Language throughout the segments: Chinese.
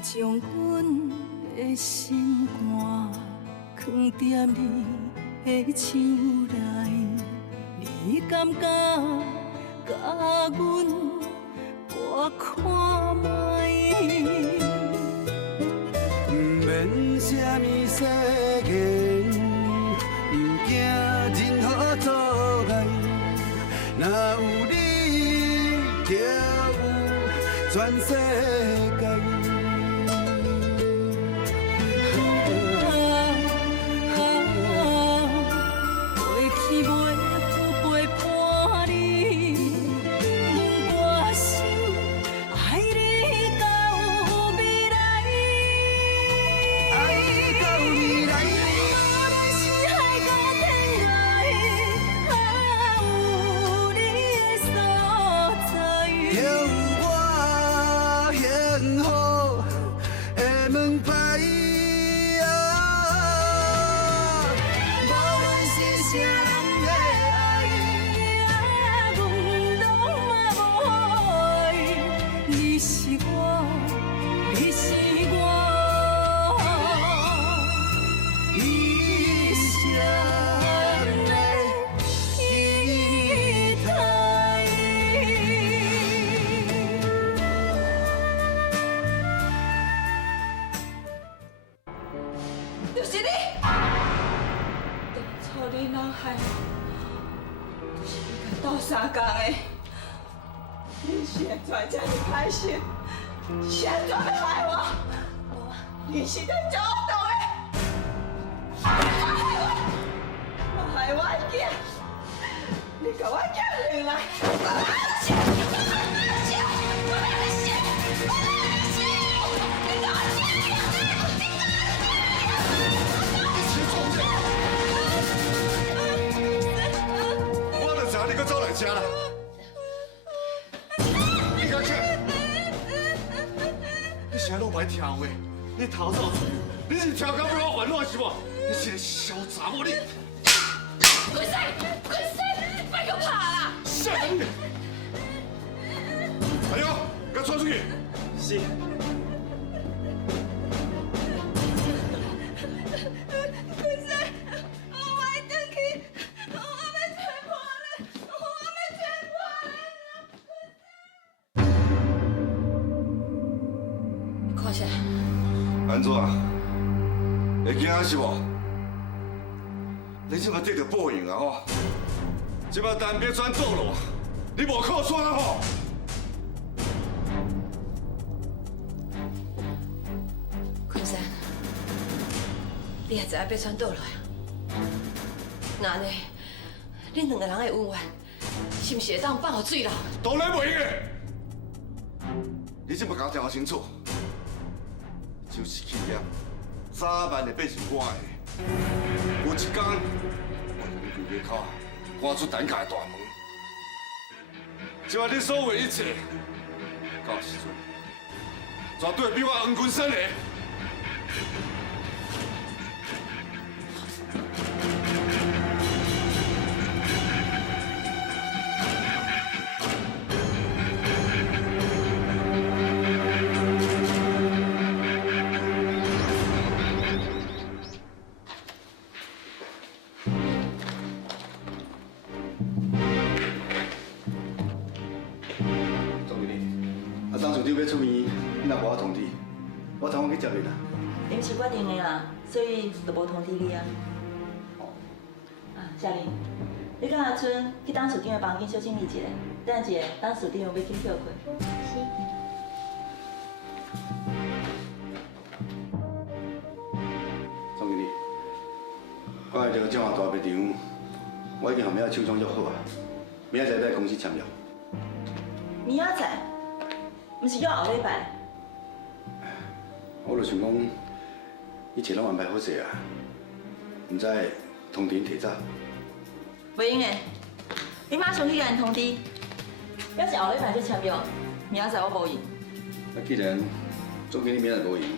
将阮的心肝藏在你的手内，你敢觉甲阮我看卖？不免什么誓言，不惊任何阻碍，若有你就有全世界。 就是你，当初你若害我，就是你甲斗相共的。你现在这么歹心，现在要害我，你是在做恶动的，害我囝，你甲我囝回来，你搁走来吃啦？你敢吃？你现在拢歹听话，你偷走嘴，你是跳到要我烦恼是无？你是个小杂货你！滚开！滚开！别给我跑啦！啥人？哎呦，给我传出去！是。 安怎？会惊是无？你即马得到报应啊吼！即马单边转倒落，你无靠山吼！昆山，你也知影被船倒落啊？那呢？恁两个人的恩怨，是不是会当放互水流？当然袂用的。你即马甲我听清楚。 就是企业，早晚会变成我的。有一天，我会开马口，赶出等价的大门。即摆你所有一切，到时阵，绝对比我黄君山的。要出面，你若无我通知，我通去接你啦。因是决定的啦，所以就无通知你啊。啊，小玲，你甲阿春去当厝长的房间小整理一下，等一下当厝长要去休困。是。总经理，我的这个正华大卖场，我已经和明仔手中约好啊，明仔载在公司签约。明仔载？ 毋是约后礼拜。我就想讲，一切拢安排好势啊，唔知通知提早。袂用诶，你马上去甲因通知，要是后礼拜再签约，明仔载我无闲。那既然总经理明仔无闲，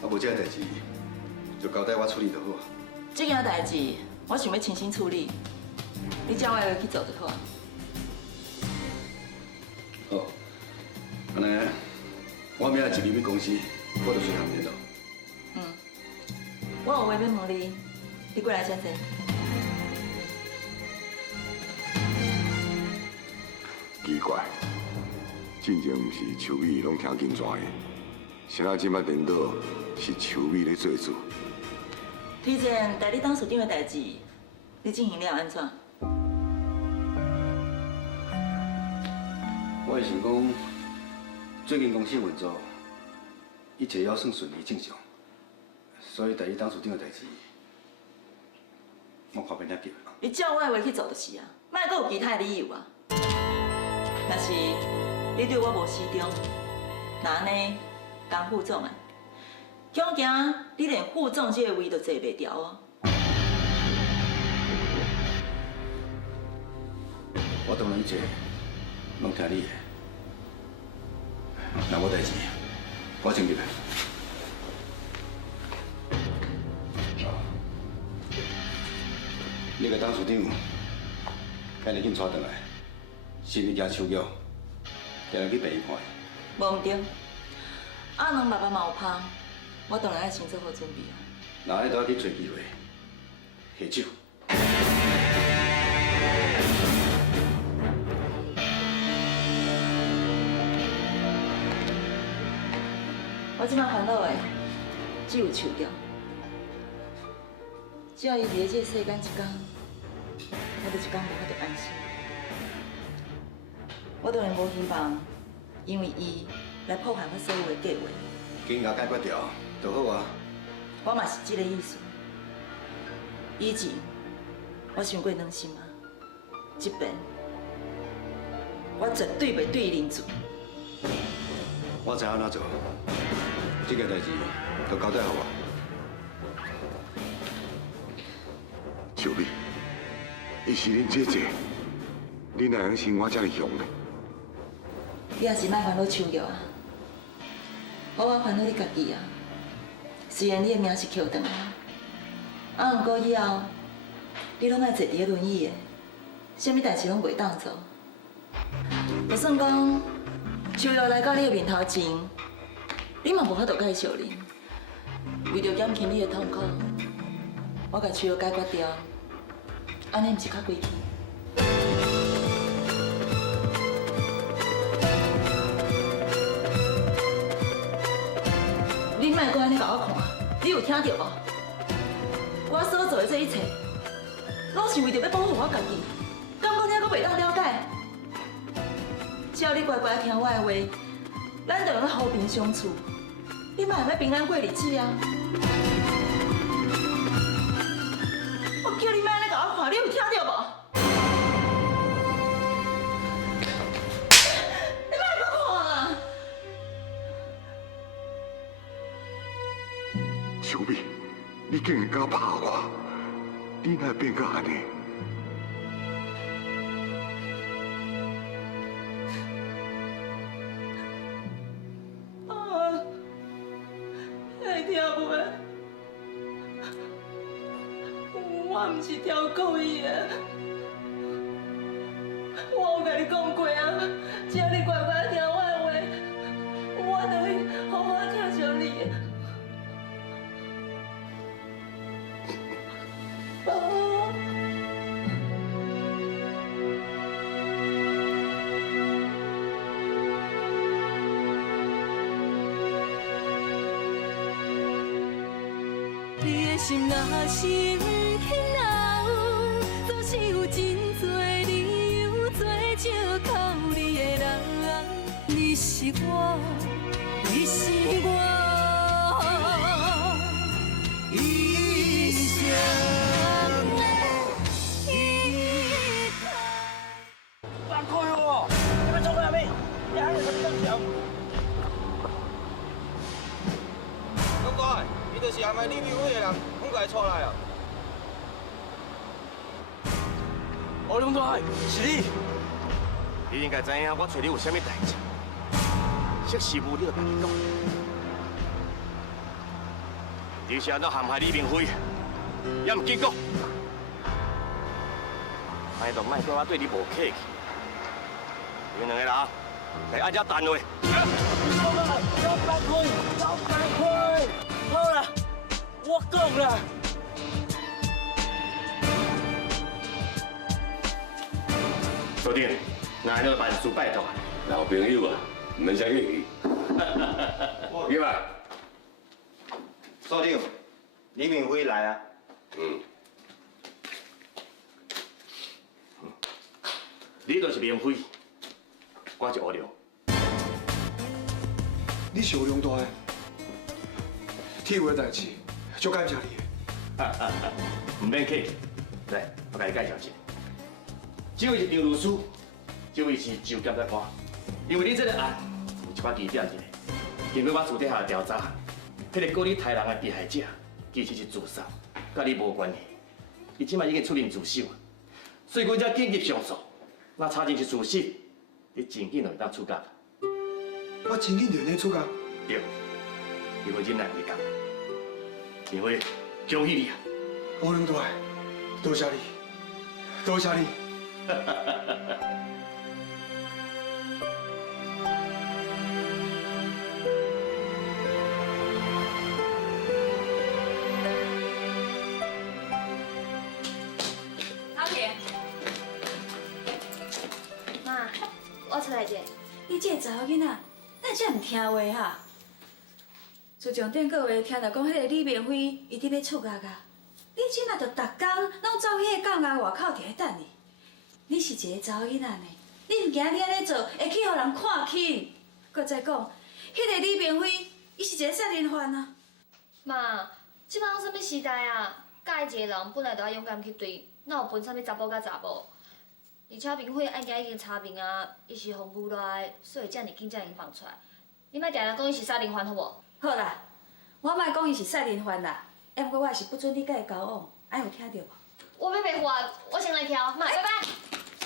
啊无这个代志，就交代我处理就好。这件代志我想要亲身处理，你叫我去做就好。好。安尼，我明仔一入去公司，我就是含你咯。我有话要问你，你过来先坐。奇怪，进前毋是秋美拢听金泉的，啥啊即摆颠倒是秋美咧做主？推荐代理董事长的代志，你进行了安怎？我是想讲，最近公司运作，一切还算顺利正常，所以第一董事长的代志，我看袂太急。你照我的话去做就是啊，莫阁有其他的理由啊。若是你对我无始终，那安尼当副总的，恐惊你连副总这个位都坐袂牢哦。我当然一切拢听你的，若无代志，我先入来。你个董事长，赶紧带回来，是物件手脚，定来去病院看。无毋对，阿两爸爸嘛有芳，我当然爱先做好准备啊。那安尼都要去找机会下手。我即摆烦恼的只有树叶，只要伊伫这世间一天，我就一天无法度安心。我当然无希望因为伊来破坏我所有的计划。紧甲解决掉就好啊。我嘛是这个意思。以前我想过两心啊，这边我绝对袂对伊认罪。我知影怎做，这件代志就交代互我。秋美，伊是恁姐姐，你哪样生活这么凶呢？你也是莫烦恼树叶啊，我烦恼你家己啊。虽然你的名是捡回来，不过以后你拢爱坐伫咧轮椅的，啥物代志拢袂当做。就算讲树叶来到你的面头前，你嘛无法度介绍恁。为着减轻你的痛苦，我甲树叶解决掉，安尼毋是较规气？你莫搁安尼甲我看，你有听到无？我所做的这一切，拢是为着要保护我家己。敢讲你还阁袂当了解？只要你乖乖听我的话，咱就用和平相处。你莫要平安过日子啊！我叫你莫安尼甲我看，你有听到无？你莫搁看啊！秋美，你竟然敢拍我，你哪会变到安尼？会听袂？我毋是挑故意的，我有甲你讲过啊，只要你乖乖听我的话，我就会好好疼惜你。爸。你的心若是不肯留，总是有真多理由做借口你的人。你是我，你是我，一生的依靠。放开我！你们做咩咩？你还有什么证据？总管，伊就是暗卖李明辉的人，阮甲伊带来啊。我龙大，是你。你应该知影我找你有啥物代志。识时务，你就家己讲。你是安怎陷害李明辉，也毋紧讲。安尼就莫怪我对你无客气。你们两个人来按照单位。走放开，走放开！好啦，我讲啦。所长，俺那办事拜托。老朋友啊，唔免生气。入来。所长，李明辉来啊。你就是明辉，我是吴良。你是有量大的，体育的代志，足感谢你的。唔免客气，来，我甲你介绍一下。这位是张律师，这位是周检察官。因为你这个案有一寡疑点在，经过我私底下调查，迄个告你杀人的被害者其实是自杀，甲你无关系。伊即摆已经出面自首，所以阮才紧急上诉。那查证是事实，你真紧就会当出监。我真紧就能出监。对，你会忍耐你讲，因为恭喜你啊！吴良大，多谢你，多谢你。阿田，妈，我出来者。你这个查某囡仔，哪会这唔听话哈？自从顶个月听到讲迄个李明辉伊伫要出家噶，你即马就逐工拢走迄个港岸外口伫咧等你。你是一个查某囡仔呢，你唔惊你安尼做会去互人看起？搁再讲，迄个李明辉伊是一个杀人犯啊！妈，即摆什么时代啊？介一个人本来就要勇敢去对，哪有分啥物查甫甲查某？而且明辉案件已经查明啊，伊是防腐来的，所以遮尔紧才会放出来。你莫定定讲伊是杀人犯好无？好啦，我莫讲伊是杀人犯啦，不过我是不准你甲伊交往，安有听到无？我要白话，我先来挑，妈，拜拜。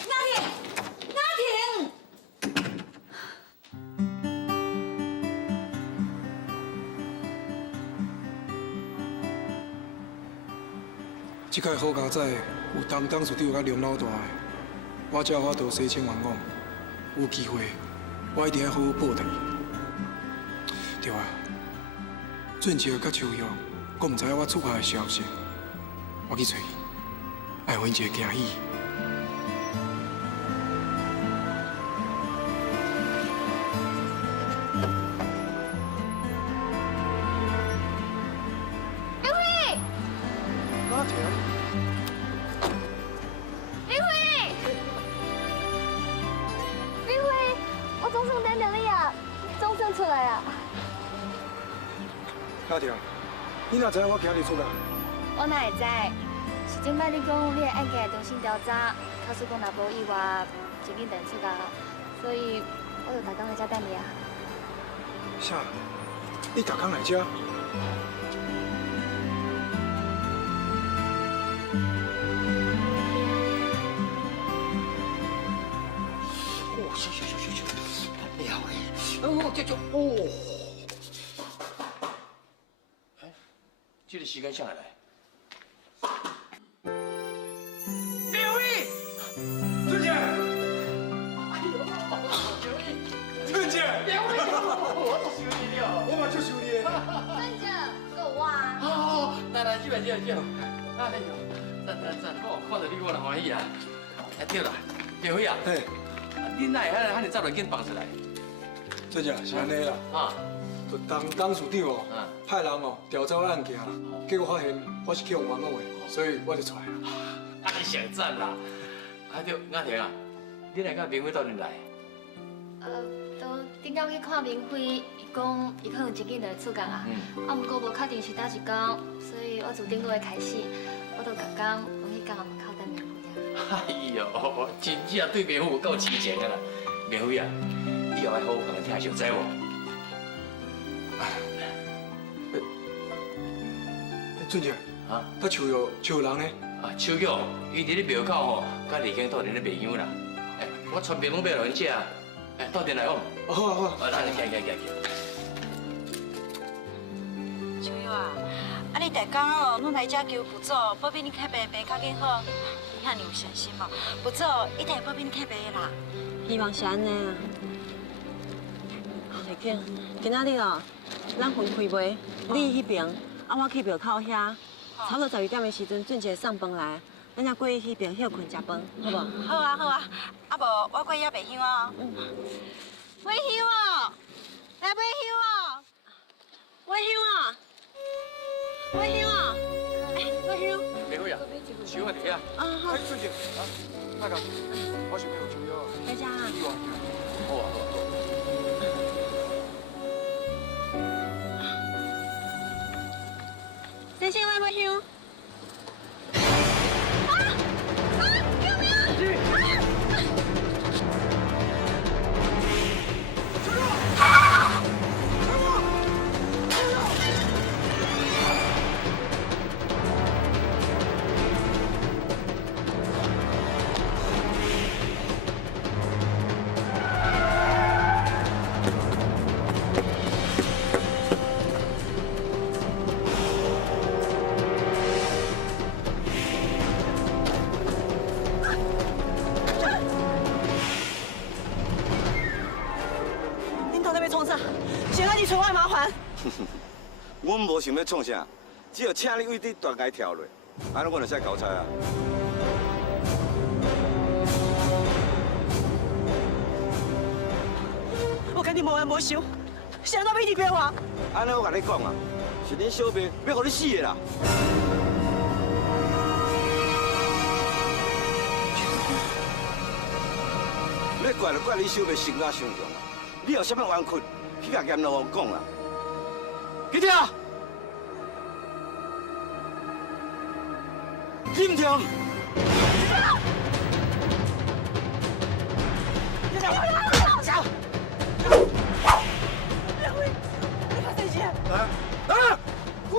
阿婷，这届好佳仔有当属长甲梁老大的，我才有法度洗清冤枉。有机会，我一定要好好报答伊。对啊，俊杰甲秋瑶，我唔知影我出下的消息，我去找伊，爱阮一个惊喜。明辉，阿婷。总算等到你啊！总算出来啊！阿婷，你哪知影我今日出来？我哪会知？是前摆你讲你的案件重新调查，考试讲若无意外，真紧等出家，所以我就逐工来遮等你啊。啥？你逐工来遮？哦，哎，这个时间啥来？明辉，俊杰，俊杰，明辉，我就想你了，我嘛就想你。俊杰，够我啊！好，来，进来。哎呦，赞，哦，看到你我就欢喜啊！哎，对啦，明辉啊，嘿，你哪会遐尼早就紧放出来？俊杰是安尼啦，啊，就当署长哦，派人哦调查案件啦，结果发现我是去用冤枉的，所以我就出来了。啊，你上赞啦！啊对，阿婷啊，你来甲明辉到底来？都顶工去看明辉，伊讲伊可能真紧就会出监啊。啊，不过无确定是哪一工，所以我自顶个月开始，我都逐工往迄监门口等明辉啊。哎呦，真正对明辉有够痴情啊啦！明辉啊，以后要好好甲听上，知无？俊杰，啊，他树人呢？啊，秋玉，伊伫咧庙口吼，甲李经倒伫咧卖香啦。哎，我传平拢买落去食啊。哎，倒进来哦。好啊好啊。来，行。秋玉啊，啊你逐工哦，拢来遮求副组，保庇你开白较紧好。你遐尼有善心哦，副组一定会保庇你开白的啦。希望是安尼啊。小景，今仔日哦，咱分开袂，你迄边，啊我去庙口遐，差不多12点的时阵，准时送饭来，咱才过去迄边休困食饭，好无？好啊好啊，啊无我过遐卖香啊。买香哦，来买香哦，买香啊！买香啊！哎，买香。免费啊，收啊，伫遐。啊好。哎，翠姐，啊，大哥，我想要有香药啊。大家啊。好啊好啊。先生，我买香。阮无想要创啥，只要请你为你大街跳落，安尼我就使交差啊。我跟你无冤无仇，谁都要你骗我？安尼我甲你讲啊，是恁小妹要互你死的啦。要怪就怪你小妹性格伤强啊！你有啥物冤屈，去甲阎罗王讲啦。去听。听听。走。梁辉，你看谁去？来。滚！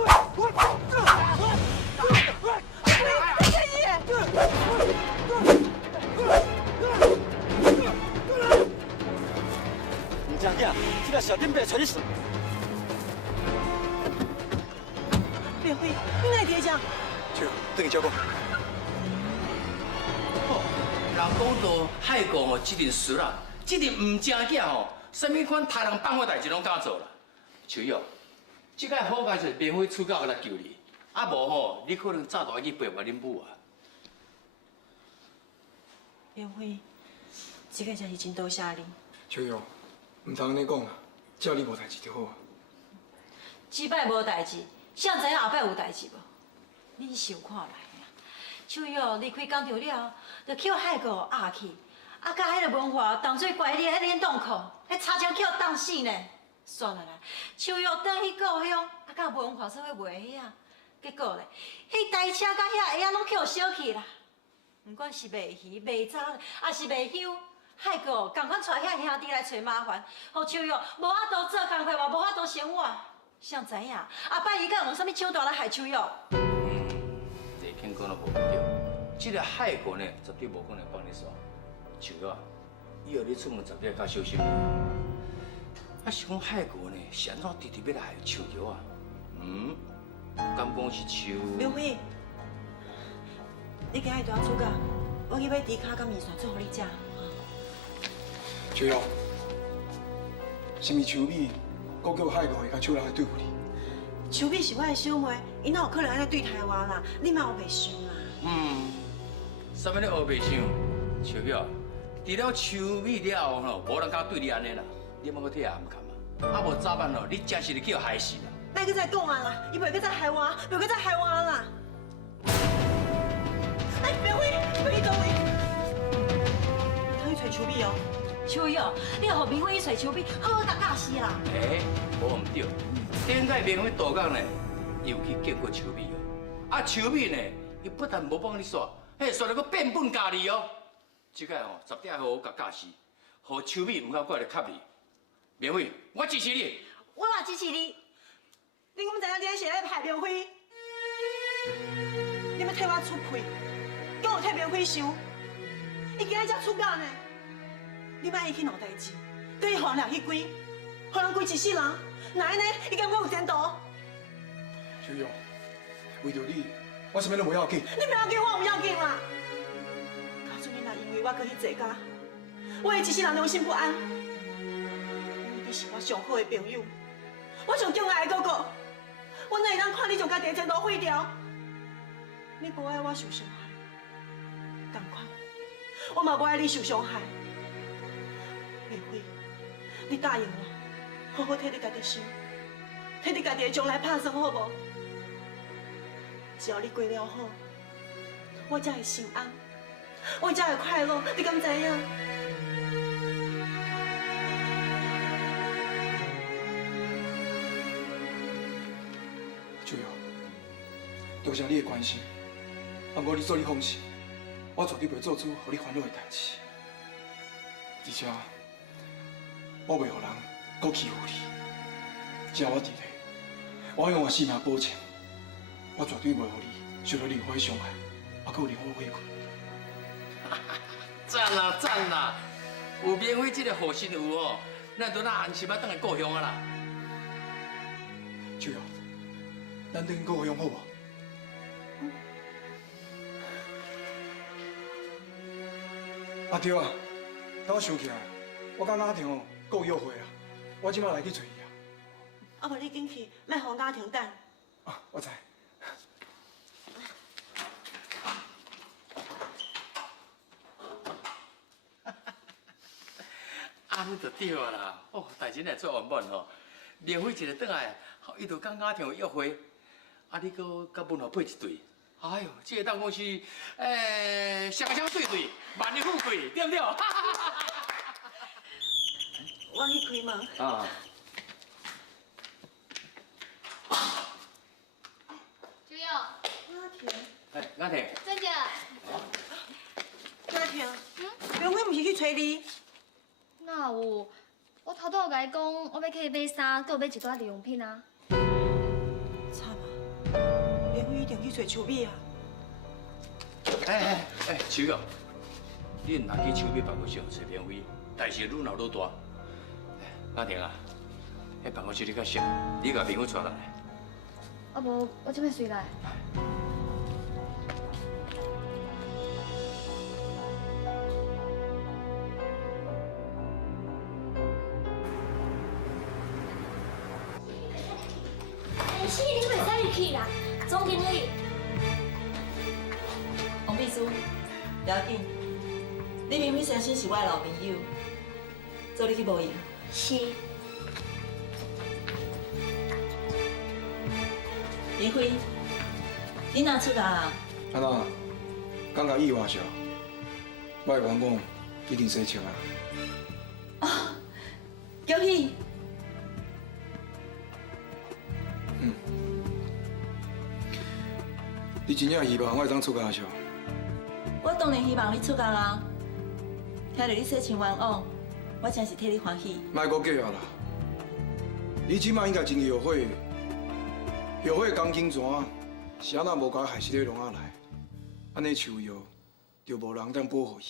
唔正经，这个小丁别找你死。梁辉，你哪会这样？去，等你交工。人讲到海公哦，这阵事啦，这阵唔正经哦，什么款杀人放火代志拢敢做啦。秋玉，这个好佳是免费出教来救你，啊无吼，你可能早大去陪伴恁母啊。梁辉，这个真是真多谢你。秋玉，唔通安尼讲啦，只要你无代志就好啊。这摆无代志，谁知影后摆有代志无？你想看卖啊！秋玉离开工厂了，就捡海狗压去，啊，甲迄个文化当做怪你迄冷冻库，迄差枪捡当死呢。算了啦，秋玉转去故乡，啊，甲文化说要卖遐，结果咧，迄台车甲遐鞋仔拢捡烧去啦。不管是卖鱼、卖渣，还是卖香，海狗共款带遐兄弟来找麻烦，互秋玉无法度做工课，也无法度生活。谁知影后摆伊敢用啥物手段来害秋玉？地庆讲得无对，这个海狗呢，绝对无可能帮你耍。秋玉，以后你出门绝对较小心。啊，是讲海狗呢，是安怎直直要来害秋玉啊？敢讲是秋？刘辉，你今日大煮噶，我去买猪脚甲面线做互你食。秋玉，是毋是秋米？国叫海狗会甲手人来对付你？秋美是我的小妹，伊哪有可能安尼对台湾啦？你嘛有袂想啦？啥物咧学袂想？秋玉，除了秋米了后吼，无人敢对你安尼啦。你莫去替暗看嘛，啊无早晚吼，你真是去叫害死啦！别搁再讲啊啦，伊袂搁再害我，袂搁再害我啦！哎，别回，别去倒位，他去找秋美哦。秋玉，你要互明辉去找秋美，好好甲教死啦！无唔对，顶摆明辉大港呢，又去见过秋美哦。啊，秋美呢，伊不但无帮你耍，嘿，耍了个变本加厉哦。这个吼，绝对好好甲教死，互秋美唔敢过来卡你。明辉，我支持你。我嘛支持你。你敢知影你是咧害明辉？你要替我出气，叫我替明辉想。伊今日才出嫁呢，你莫伊去闹代志，对伊互人掠去关，互人关一世人，哪安尼？伊敢讲有前途？秋玉，为着你，我啥物都无要紧。你不要紧，我唔要紧啦。假如你若因为我搁去坐监，我会一世人良心不安。你是我上好的朋友，我上敬爱的哥哥，我哪会当看你将家己的前途毁掉？你不爱我受伤害，同款，我嘛不爱你受伤害。美辉，你答应我，好好替你家己想，替你家己的将来打算，好无？只要你过了好，我才会心安，我才会快乐，你敢知影？秋瑶，多谢你的关心，啊，无你做你放心，我绝对袂做出让你烦恼的代志。而且，我袂让人搁欺负你，只要我伫咧，我用我性命保证，我绝对袂让你受到任何的伤害，也搁有任何委屈。赞啦赞啦！有免费这个护身符哦，咱都安心啊，等来故乡啊啦。秋瑶，咱等故乡好无？啊对啊，等我想起来，我甲阿婷哦，还有约会啊，我即马来去找伊啊。啊无你紧去，莫互阿婷等。啊，我知。安尼就对啊啦。哦，代志来做圆满吼，免费一个转来，伊就甲阿婷有约会，啊，你搁甲文豪配一对。哎呦，这个当讲是，双双对对，万年富贵，对不对？我去开门。啊。朱佑，阿婷，哎，阿婷。再见。阿婷，明辉毋是去找你？哪有？我偷偷有甲伊讲，我要去买衫，搁有买一寡日用品啊。惨啊！明辉一定去找秋美啊！哎，秋玉，你若去秋美办公室找免费，代志愈闹愈大。阿婷啊，迄办公室你较熟，你甲免费带来。啊无，我这边随来。是你袂使入去啦，总经理。王秘书，不要紧，你明明先生是我的老朋友，做你去无用。是。林辉，你哪出来啊？安那，刚甲意外下，我的员工已经申请啊。啊，恭喜！你真正希望我会当出家少？我当然希望你出家啦。听到你说情冤枉，我真是替你欢喜。莫搁计啊啦！你即摆应该真后悔，后悔钢筋泉是安那无甲害死咧笼仔内，安尼树药就无人当保护伊，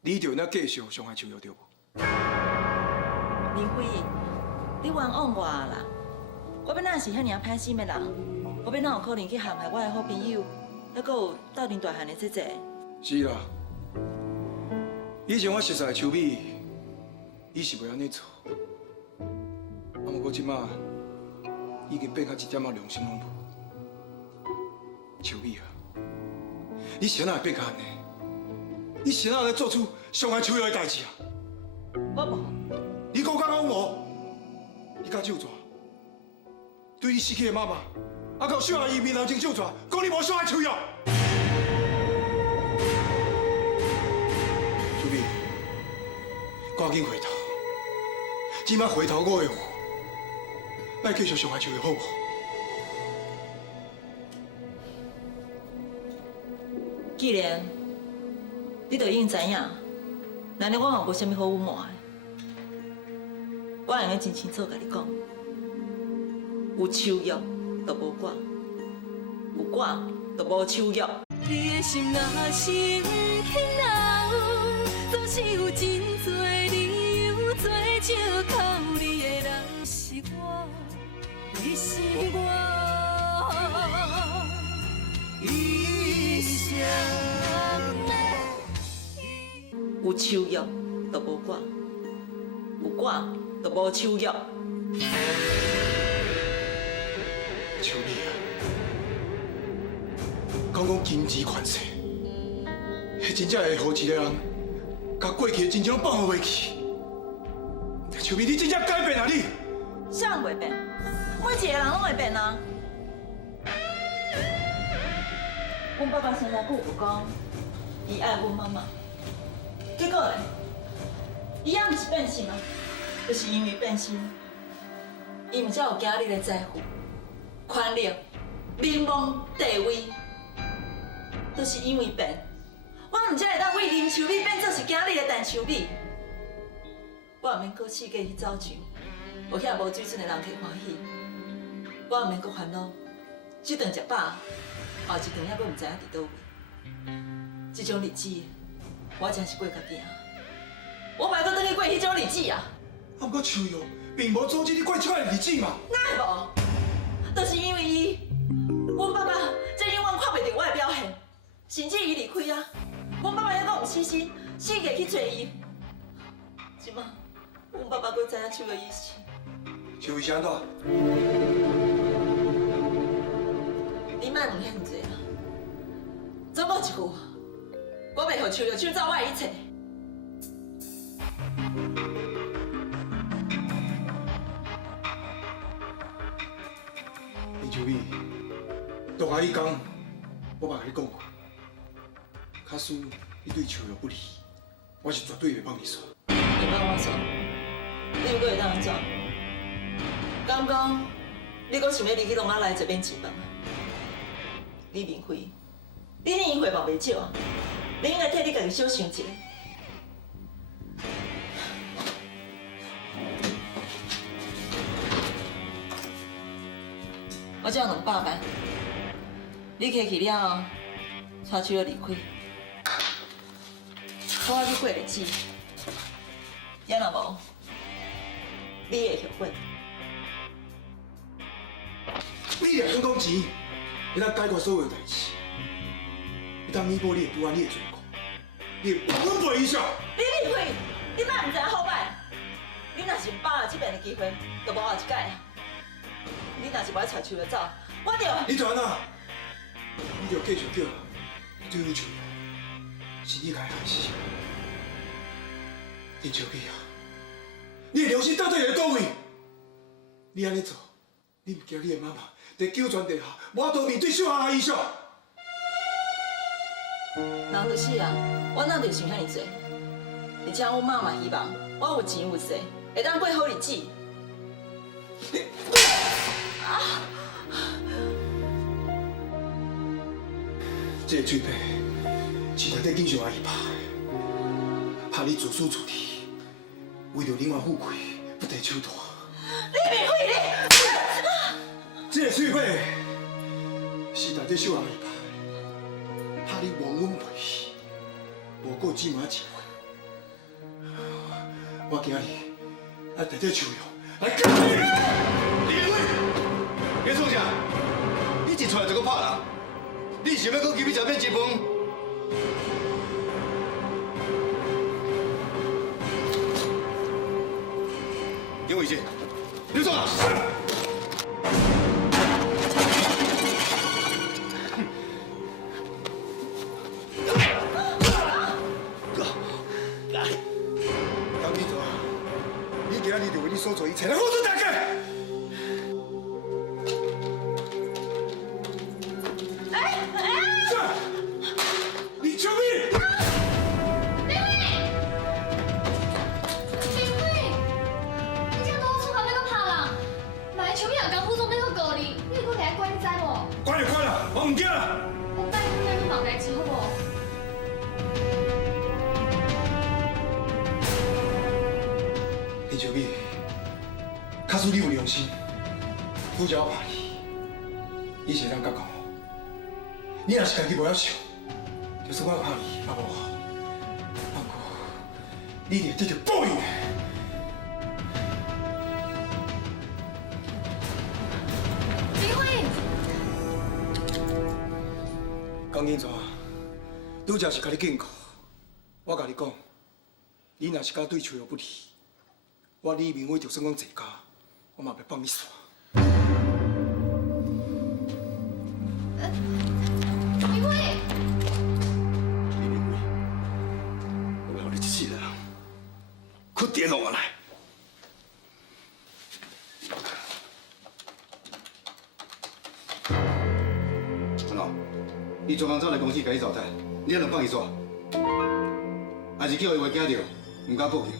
你就那继续伤害树药对无？林辉，你冤枉我啦！我要哪是遐尔歹心的人？我要哪有可能去陷害我的好朋友，还阁有斗阵大汉的这个？是啦，以前我熟悉的秋美，伊是袂安尼做，啊，不过即马已经变甲一点仔良心拢无。秋美啊，你是安那会变甲安尼？你是安那会做出伤害秋瑶的代志啊？我无。你讲我无？你敢就抓？对你死去的妈妈，啊，到小阿姨面头前就抓，讲你无伤害秋瑶。秋美，赶紧回头，即摆回头我的话，莫继续伤害秋瑶，好无？既然你都已经知影，那你我嘛无啥物好隐瞒的。我会用真清楚甲你讲，有秋玉就无我，有我就无秋玉。你的心若是不肯留，总是有真多理由做借口。你的人是我，你是我，一生有秋玉就无我，有我就无手约。秋丽啊，讲金钱权势，迄真正会互一个人，甲过去的真情放互袂去。秋丽，你真正改变啊你！谁人袂变？每一个人拢会变啊！阮爸爸生前久有讲，伊爱阮妈妈，结果咧，伊也毋是变心啊，就是因为变心，伊毋才有今日的财富、权力、名望、地位，就是因为变，我毋才会当为林秋美变做是今日的陈秋美。我毋免搁四界去走场，有遐无水准的人客欢喜。我毋免搁烦恼，这顿食饱，后一顿还阁毋知影伫倒位。这种日子，我真是过较惊。我袂阁倒去过迄种日子啊！啊，毋过秋瑶并无阻止你过这款日子嘛。哪会无？就是因为伊，阮爸爸这永远看袂到我的表现，甚至伊离开啊，阮爸爸还阁毋死心，四界去找伊。即马，阮爸爸阁知影手的意思。秋瑶是安怎？你莫问遐尼济啦，总共一句，我袂互秋瑶抢走我的一切。林秋美，大阿姨讲，我捌甲你讲过，假使你对秋瑶不利，我是绝对袂放你煞。会放我煞？你又阁会当安怎？敢讲你阁想要离去龙仔来这边吃饭啊？李明辉，你年岁嘛袂少啊，你应该替你家己小想一下。我只有200万，你摕去了后，带手要离开，我要去过日子，也若无，你会后悔。你若肯讲钱，会当解决所有代志，会当弥补你拄仔你的罪过，你会永远袂影响。李明辉，你莫毋知影好歹，你若是把握这边的机会，就无后一届啊。你若是要带手要走，我就……你就安那，你就继续叫对不起，是你该害死。林秋美啊，你的良心到底在倒位？你安尼做，你唔惊你的妈妈在九泉地下无法度面对小阿姨上？人就死啊，我哪得想遐尼济？而且阮妈嘛希望我有钱有势，会当过好日子。这个嘴巴是内底经常阿姨拍的，怕你自私自利，为着另外富贵不得手段。李明辉，你这个嘴巴是内底小阿姨拍的，怕你忘恩背义，无顾姊妹情分。我今日要带着手药来干你！李明辉，你做啥？你一出来就搁拍人？你想要搁今日食面一饭？给我一件，你做哪？当你做，你今日就为你所做一切来付出代价。关就关啦，我唔惊啦。我拜托你忙代志好无？林秋美，假使你有良心，拄则我拍你，你是会当觉讲，你若是家己无晓想，就算我拍你，也无好。不过，你一定会得到报应的。江金泉，拄则是甲你警告，我甲你讲，你若是敢对秋瑶不利，我李明伟就算讲坐家，我嘛袂放你煞。明伟，李明伟，我要你一世人，快点让我来。陈老，伊昨晚走来公司甲你找谈，你还能放伊煞？还是叫伊话惊到，唔敢报警？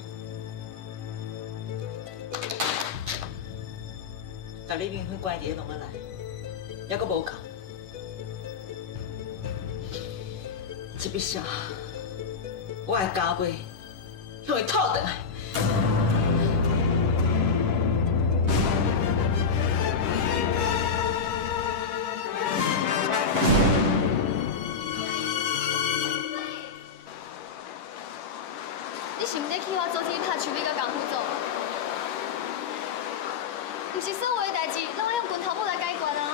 甲李明辉关伫弄个来，还阁无够。这笔账，我会加过，向伊吐倒来。你是毋得去我组织拍手尾甲工夫做？ 不是所有的代志拢要用拳头母来解决啊！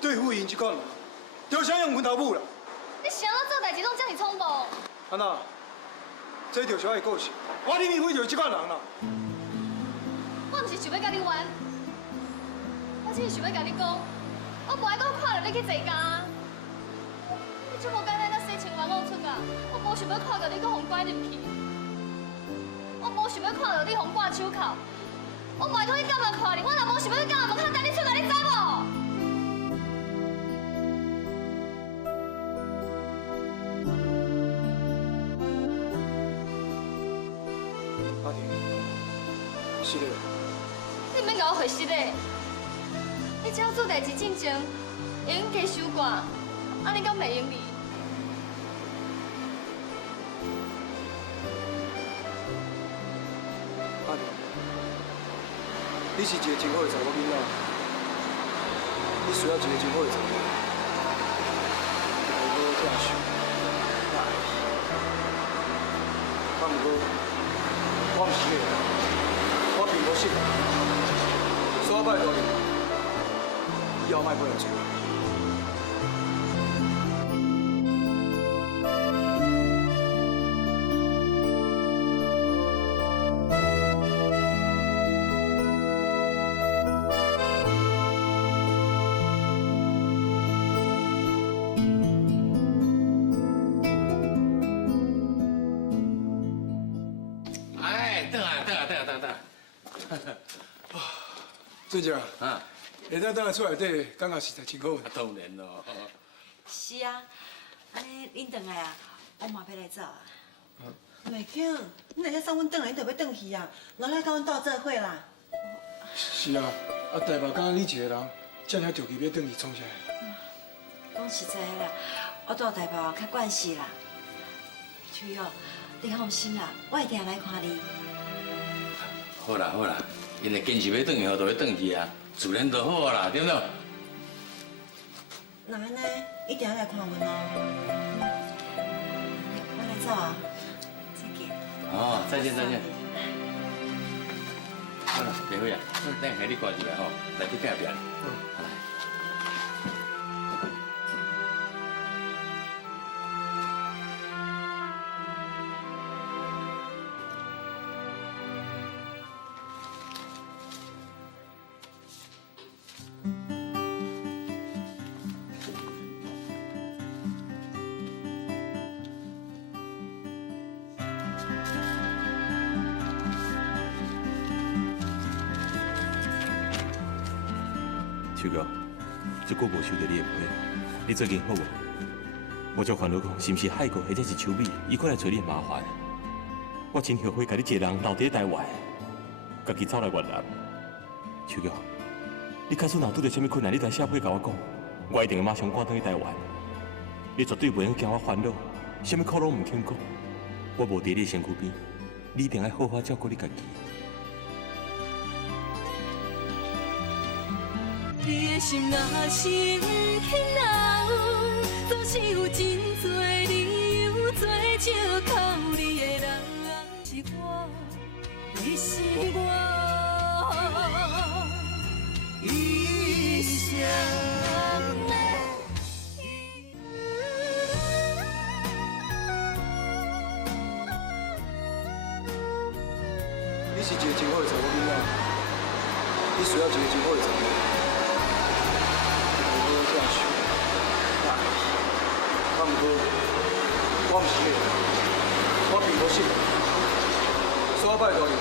对付因这款人，就想用拳头母啦。你想要做代志拢这么匆忙？安娜，这就是我的个性。我李明辉就是这款人啦。我毋是想要甲你玩，我只是想要甲你讲，我无爱讲看到你去坐监。你这么简单，才洗千万冒出啊！我无想要看到你搁互关入去，我无想要看到你互挂手铐。 我拜托你监门看你，我若无想要去监门口等你出来，你知无？阿婷，是的。你免甲我回是的，你只要做代志进前，会用加收挂，安尼敢袂用哩？阿婷。 你是一个真好的查某囡仔，你需要一个真好的查某，好好享受，爱伊。啊，不过我唔是个，我并无信，所以我拜托你，以后莫过来做。 俊杰啊，下当等下厝内底，感觉实在真好。当然咯。是啊，安尼恁转来啊，我嘛要来走啊。袂强，你若要送阮转来，你就要转去啊，落来甲阮斗做伙啦。是啊，啊大伯敢你一个人，这尔着急要转去创啥？讲实在的啦，我住台北较惯势啦。秋友，你放心啦，我会定来看你。好啦好啦。 因为坚持要转去，就要转去啊，自然就好啦，对不对？那安尼一定要来看阮哦。我来走啊，再见。哦，再见再见。好啦，别会啊，等下你挂进来吼，来去隔壁。好来。 秋哥，这久无收到你的批，你最近好无？我就烦恼讲，是毋是海哥或者是秋美，伊过来找你的麻烦？我真后悔，甲你一个人留伫台湾，家己走来越南。秋哥，你假使若拄到什么困难，你来写批甲我讲，我一定会马上赶返去台湾。你绝对袂用惊我烦恼，什么苦拢唔肯讲。我无伫你身躯边，你一定要好好照顾你家己。 你的心若是不肯留，总是有真多理由做借口。你的人是我，你是我，一生的。你是一个真好的查某囡仔，你需要一个真好的查某。好好这样想，那会去。啊，不过我唔是迄个，我并无信。所以我拜托你，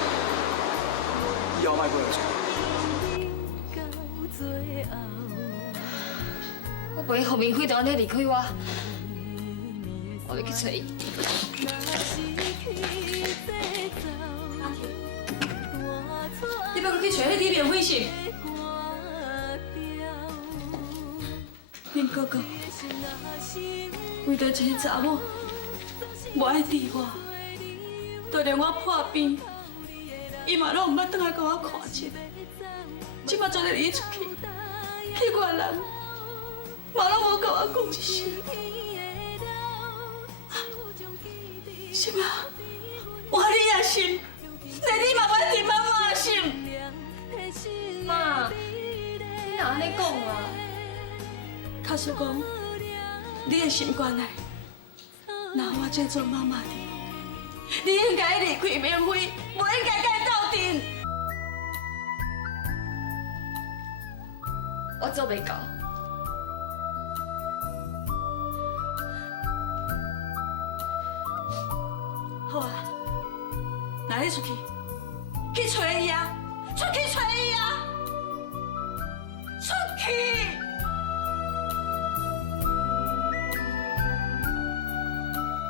以后莫过来找。我不会让明辉就安尼离开我，我要去找伊。你要去找迄李明辉是？恁哥哥为着一个查某无爱治我，就连我破病，伊嘛拢唔捌倒来甲我看一下。即马做咧伊出去，去外人，嘛拢无甲我讲一声。是吗？我你也心，连你嘛要替妈妈心。妈，你哪安尼讲啊？假使讲你的心肝内，那我这做妈妈的，你应该离开明辉，不应该甲伊斗阵。我做袂到。好啊，那你出去，去找伊啊，出去找伊啊，出去！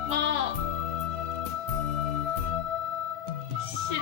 妈，是嘞。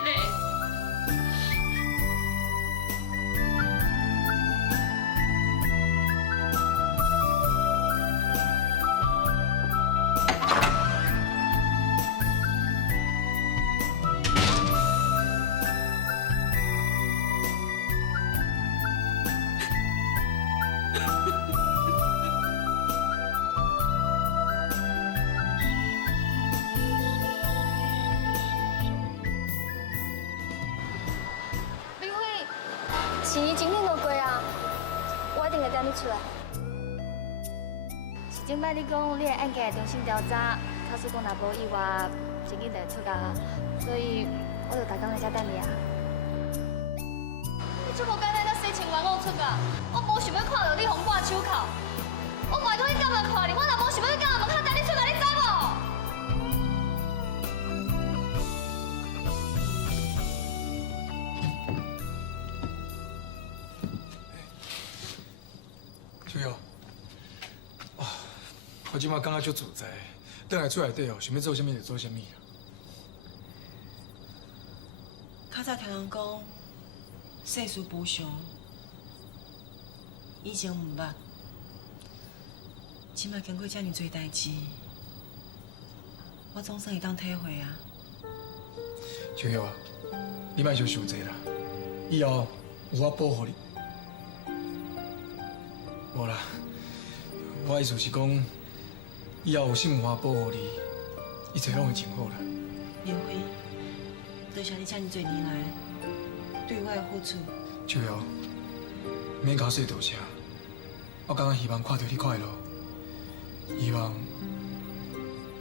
钱今天就过啊，我一定会带你出来。是顶摆你讲你的案件重新调查，假使讲若无意外，前景就会出啊，所以我就逐工在遮等你啊。你这么简单，才洗清冤枉出啊！我无想要看到你互挂手铐，我拜托你干嘛看你？我若无想要干嘛门口等你出来，你知无？秋瑶，我即马感觉足自在，等下厝内底哦，想要做啥物就做啥物啦。较早听人讲世事无常，以前唔捌，即马经过遮尔多代志，我总算会当体会啊。秋瑶啊，你莫想伤济啦，以后有我保护你。无啦，我意思是讲，以后有信有我保护你，一切拢会真好啦。明辉，多谢你遮尔多年来对我的付出。秋瑶，免甲我说多谢，我刚刚希望看到你快乐，希望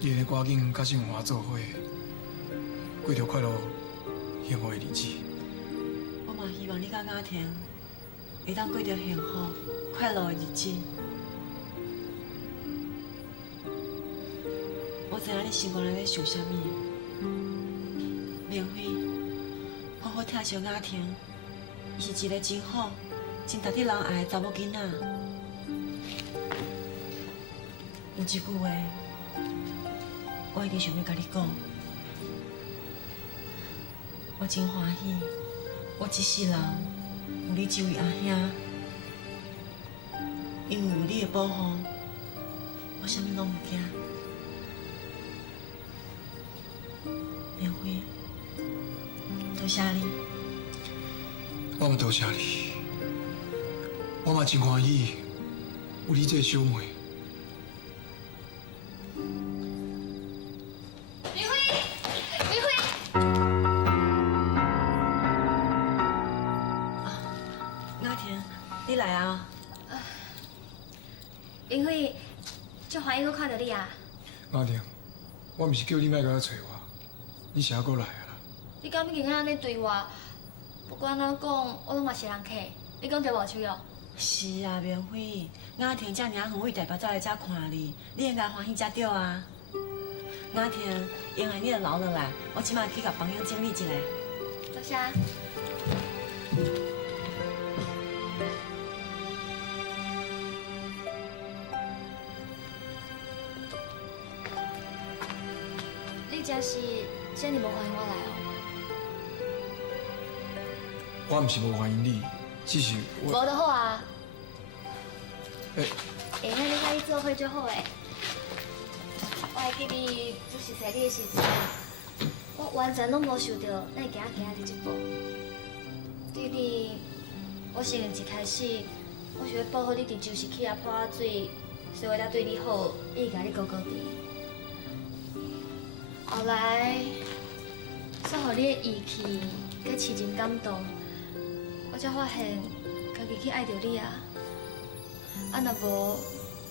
你会赶紧甲信华做伙，过着快乐幸福的日子。我嘛希望你甲雅婷会当过着幸福快乐的日子。我知影你心肝内底想啥物，明辉，好好疼惜雅婷，伊是一个真好、真值得人爱的查某囡仔。有一句话，我一直想要甲你讲，我真欢喜，我一世人有你这位阿兄。因为有你的保护，我啥物拢唔惊。明辉，多谢你。我嘛多谢你，我嘛真欢喜有你这个小妹。明辉，明辉。雅婷，你来啊！明辉，真欢喜我看到你啊！雅婷，我毋是叫你莫过来找我，你啥过来啊啦？你敢要硬安尼对我？不管哪讲，我拢嘛是人客。你讲对无，秋瑶？是啊，明辉，雅婷遮尔远为台北走来遮看你，你应该欢喜才对啊。雅婷，因为你就留落来，我即马去甲房间整理一下。多谢。你真是遮尔无欢迎我来哦？我毋是无欢迎你，只是我。无就好啊。会安尼甲你做伙就好诶。我会记你主持生日的时阵，我完全拢无想到咱会行日一步。对你，我承认一开始，我想要保护你伫旧时起啊泼水，所以为了对你好，伊甲你高高低。后来，煞互你的义气甲痴情感动，我才发现家己去爱着你啊！啊，若无，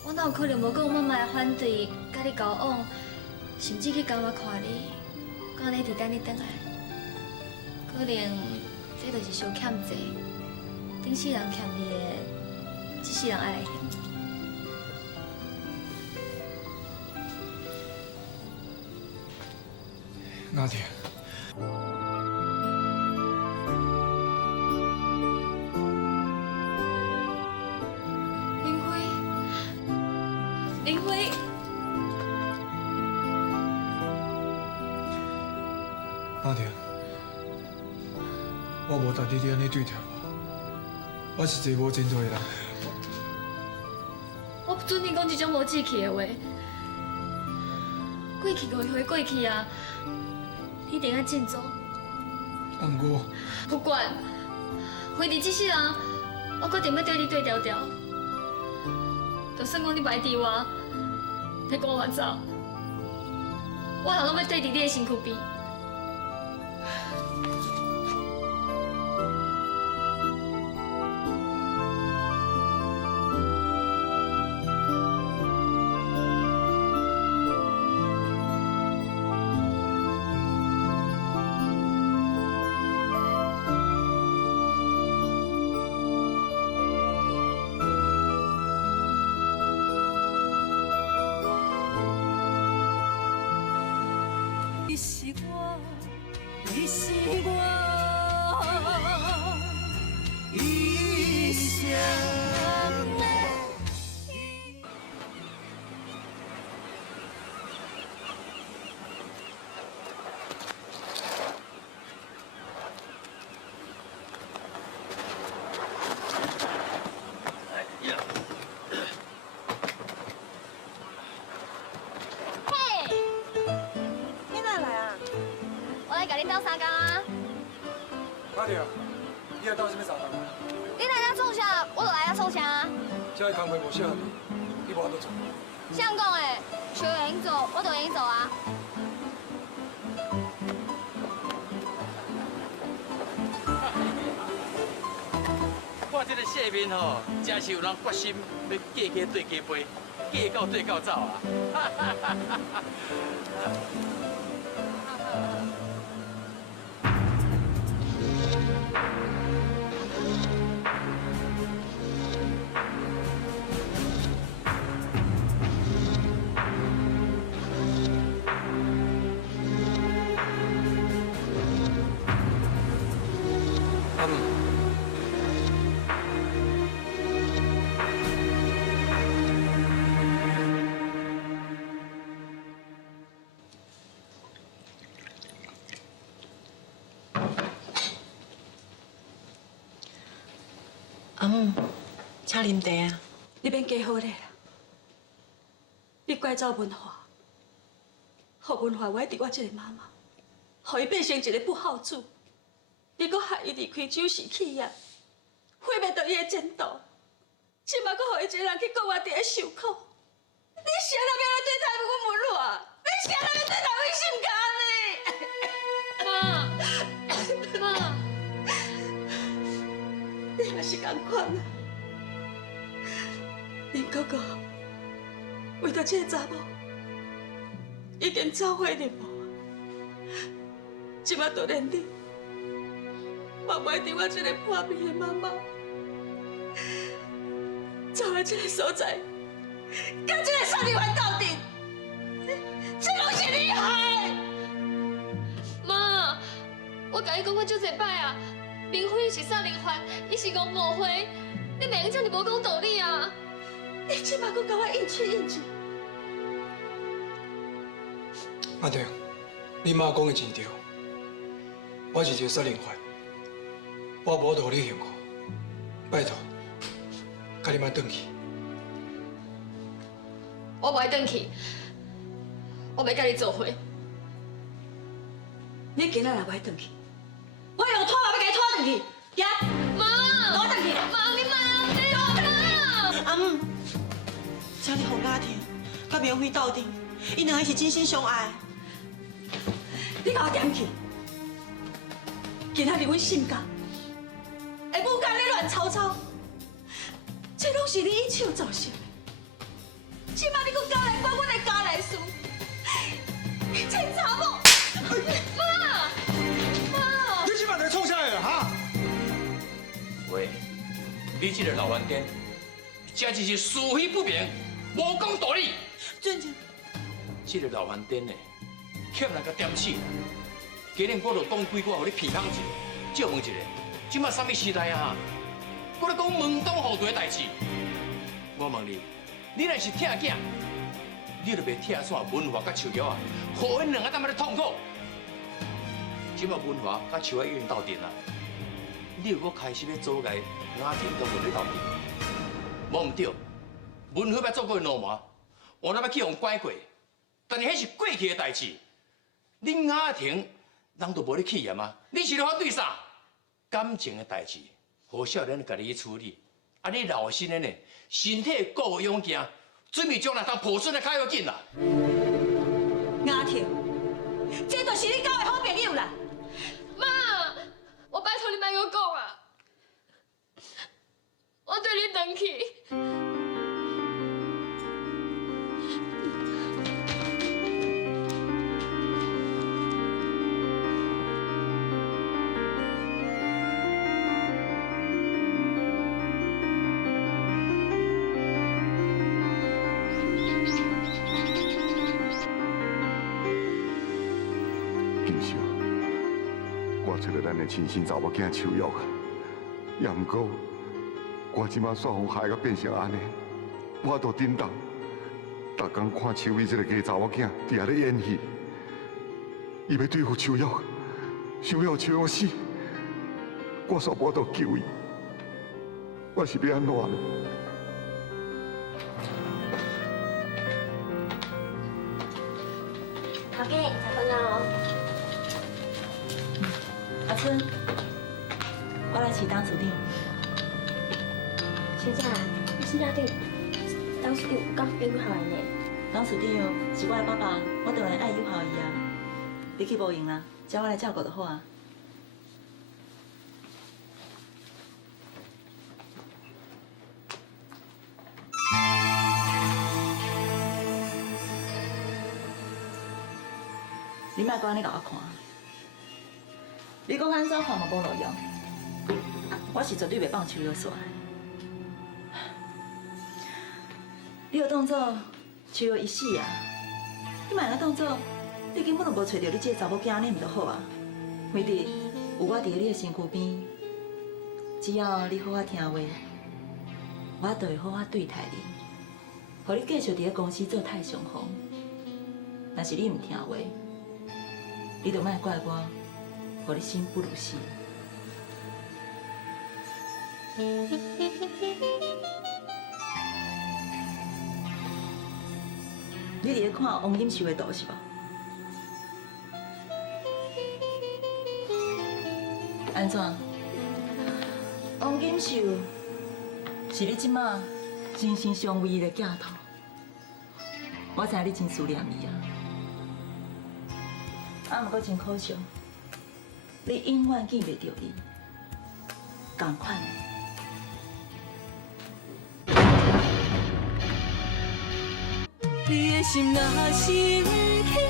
我哪有可能无搁有慢慢的反对，甲你交往，甚至去港湾看你，搁安尼伫等你转来？可能这就是伤欠债，顶世人欠你的，这世人爱来还。雅婷。林辉，雅婷，我无值得你安尼对待我，我是一个无前途的人。我不准你讲这种无志气的话。过去就会过去啊，你一定要振作。啊，不过不管，为伫这世人，我决定要对你对调调。就算讲你歹伫我，要赶我走，我也拢要对伫你的身躯边。你是我，你是我，一生的。甲恁斗相共啊！雅婷，你来斗什么相共？你来遐创啥，我就来遐创啥。这个工课无适合你，你无法度做。谁人讲的？想会用做，我就会用做啊。我这个下面吼，真是有人决心要嫁鸡对鸡飞，嫁狗对狗走啊！阿母，请啉茶啊！你免加好咧啦，你拐走文华，互文华歪伫我这个妈妈，互伊变成一个不好主，你搁害伊离开酒席企业，毁灭到伊的前途，即马搁互伊一个人去国外伫咧受苦，你谁人要来对待阮文华？你谁人要对待阮心肝呢？妈，你也是同款啊！林哥哥为着这个查某，已经走火入魔，即马就连你，嘛袂伫我这个破病的妈妈，走到这个所在，跟这个少年犯斗阵，这拢是你害的。妈，我甲你讲过足侪摆啊，明辉是少年犯，伊是戆误会，你袂用这样无讲道理啊！你即马搁甲我硬气硬气。阿婷，你妈讲的真对，我是一个杀人犯，我无图你幸福，拜托，甲你妈转去。我袂转去，我袂甲你做伙。你今仔若袂转去，我用拖也要甲你拖转去。呀，妈，攞转去。妈，你妈，你妈。阿母，请你互阿婷甲明辉斗阵，因两个是真心相爱。你甲我点去，今仔日阮心肝，下母间咧乱吵吵，这拢是你一手造成的。即摆你搁交来管阮的家内事，你这查某！妈，妈，你即摆在创啥个哈？喂，你这个老顽童，简直是是非不明，无讲道理。俊俊，这个老顽童呢，欠人家点起，今日我就当规矩互你骗康一下，借问一下，即马什么时代啊？我咧讲门当户对的代志，我问你，你若是疼囝，你就袂疼煞文华甲秋瑶啊，互因两个那么的痛苦。即马文华甲秋瑶已经斗阵啦，你如果开始要阻碍雅婷跟文丽斗阵，无唔对，文华要做过老麻，我那要去用拐过，但是迄是过去的代志。你雅婷人都无你气焰啊，你是咧反对啥？感情的代志，好少年家己去处理。啊，你老身的呢，身体够勇健，准备将来当抱孙的开要紧啦。雅婷，这就是你交的好朋友啦。妈，我拜托你莫搁讲啊，我对你生气。金秀，我找到咱的亲生查某囝秋玉，也毋过我即马煞互害到变成安尼，我都顶当。逐工看秋美这个假查某囝伫遐咧演戏，伊要对付秋玉，想要秋玉死，我煞无度救伊，我是要安怎呢？头家，茶饭啊！阿春，我来是当处长。小姐，你是哪里？当处长刚变好呢？当处长是我的爸爸，我当然爱友好伊啊。你去无用啦，叫我来照顾就好啊。你莫搁安尼甲我看，你讲安怎看嘛无路用，我是绝对袂放手了煞。你要当作秋瑶一死啊！你莫个当作你根本就无找到你这个查某囝，安尼唔就好啊？反正有我伫你的身躯边，只要你好好听话，我就会好好对待你，互你继续伫咧公司做太上皇。若是你唔听话，你就莫怪我，互你生不如死。你伫咧看王锦秀的图是无？安怎？王锦秀是你即马真心上唯一的寄托。我知影你真思念伊啊。啊，毋过真可惜，你永远见袂到伊，同款。你的心若是轻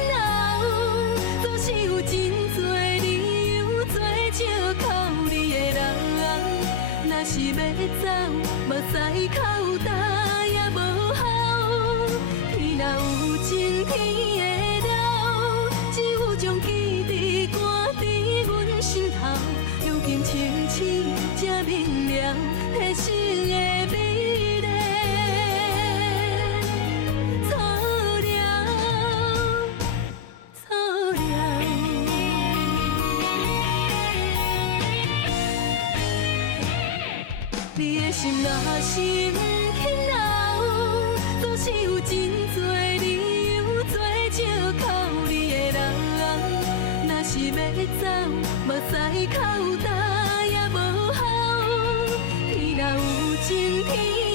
留，总是有真多理心若是不肯留，总是有真多理由做借口你的人。若是要走，目屎口干也无效。天若有情天。